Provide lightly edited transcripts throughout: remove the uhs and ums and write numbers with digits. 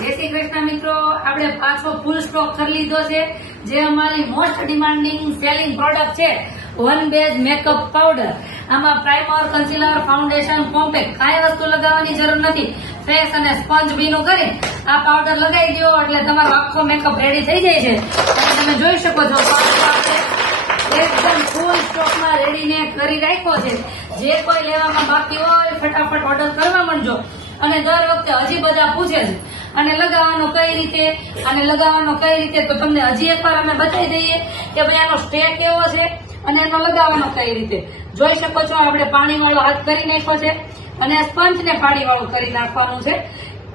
જય શ્રી કૃષ્ણ મિત્રો, આપણે પાછો ફૂલ સ્ટોક કરી લીધો છે. જે અમારી મોસ્ટ ડિમાન્ડિંગ સેલિંગ પ્રોડક્ટ છે વન બેઝ મેકઅપ પાવડર. આમાં પ્રાઇમર, કન્સીલર, ફાઉન્ડેશન, કોમ્પેક્ટ કાંઈ વસ્તુ લગાવવાની જરૂર નથી. ફેસ અને સ્પંજ ભીનું કરી આ પાવડર લગાવી દો એટલે તમારો આખો મેકઅપ રેડી થઈ જાય છે. અને તમે જોઈ શકો છો એકદમ ફૂલ સ્ટોકમાં રેડીને કરી રાખ્યો છે. જે કોઈ લેવામાં બાકી હોય ફટાફટ ઓર્ડર કરવા માંડજો. અને દર વખતે હજી બધા પૂછે છે અને લગાવવાનો કઈ રીતે તો તમને હજી એકવાર અમે બતાવી દઈએ કે ભાઈ આનો સ્ટે કેવો છે અને એનો લગાવવાનો કઈ રીતે. જોઈ શકો છો આપણે પાણી વાળો હાથ કરી નાખ્યો છે અને સ્પંજ ને પાણી વાળું કરી નાખવાનું છે.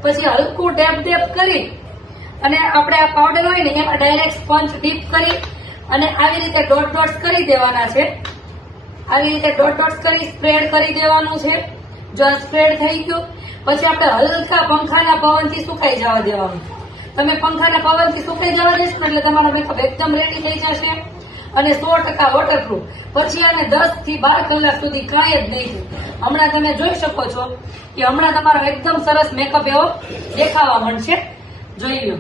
પછી હલકું ડેપ કરી અને આપણે આ પાવડર હોય ને એમાં ડાયરેક્ટ સ્પંજ ડીપ કરી અને આવી રીતે ડોટ કરી દેવાના છે. આવી રીતે ડોટ કરી સ્પ્રેડ કરી દેવાનું છે. જો સ્પ્રેડ થઈ ગયું પછી આપણે હલકા પંખાના પવનથી સુકાઈ જવા દેવાનું. તમે પંખાના પવનથી સુકાઈ જવા દેશો ને એટલે તમારો મેકઅપ એકદમ રેડી થઈ જશે અને 100% વોટરપ્રૂફ. પછી આને 10 થી 12 કલાક સુધી કાંઈ જ નહીં થાય. હમણાં તમે જોઈ શકો છો કે હમણાં તમારો એકદમ સરસ મેકઅપ એવો દેખાવા માંડશે. જોઈ લો,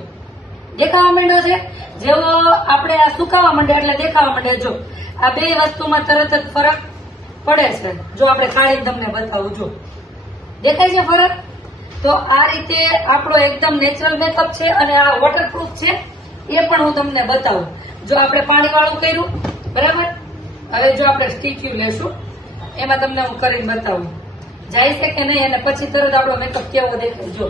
દેખાવા માંડ્યો છે. જેવો આપણે આ સુકાવા માંડે એટલે દેખાવા માંડે. જો આ બે વસ્તુમાં તરત જ ફરક પડે છે. જો આપણે કાઢી તમને બતાવું, જો દેખાય છે ફરક. તો આ રીતે આપણો એકદમ નેચરલ મેકઅપ છે અને આ વોટરપ્રૂફ છે એ પણ હું તમને બતાવું. જો આપણે પાણી વાળું કર્યું બરાબર. હવે જો આપણે સ્ટીચ્યુ લેશું એમાં તમને હું કરીને બતાવું જાય છે કે નહીં અને પછી તરત આપણો મેકઅપ કેવો દેખાય. જો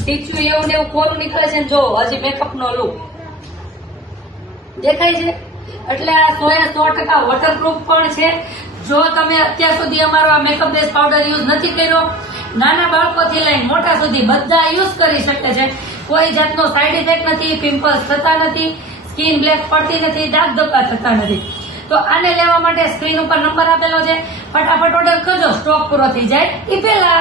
સ્ટીચ્યુ એવું ને એવું કોરું નીકળે છે ને જો હજી મેકઅપ નો લુક દેખાય છે. એટલે આ 100% વોટરપ્રૂફ પણ છે. જો તમે અત્યાર સુધી અમારો આ મેકઅપ બેઝ પાવડર યુઝ નથી કર્યો, નાના બાળકોથી લઈને મોટા સુધી બધા યુઝ કરી શકે છે. કોઈ જાતનો સાઈડ ઇફેક્ટ નથી, પિમ્પલ્સ થતા નથી, સ્કિન બ્લેક પડતી નથી, દાગ ધબ્બા થતા નથી. તો આને લેવા માટે સ્ક્રીન ઉપર નંબર આપેલો છે. ફટાફટ ઓર્ડર કરજો, સ્ટોક પૂરો થઈ જાય એ પહેલા.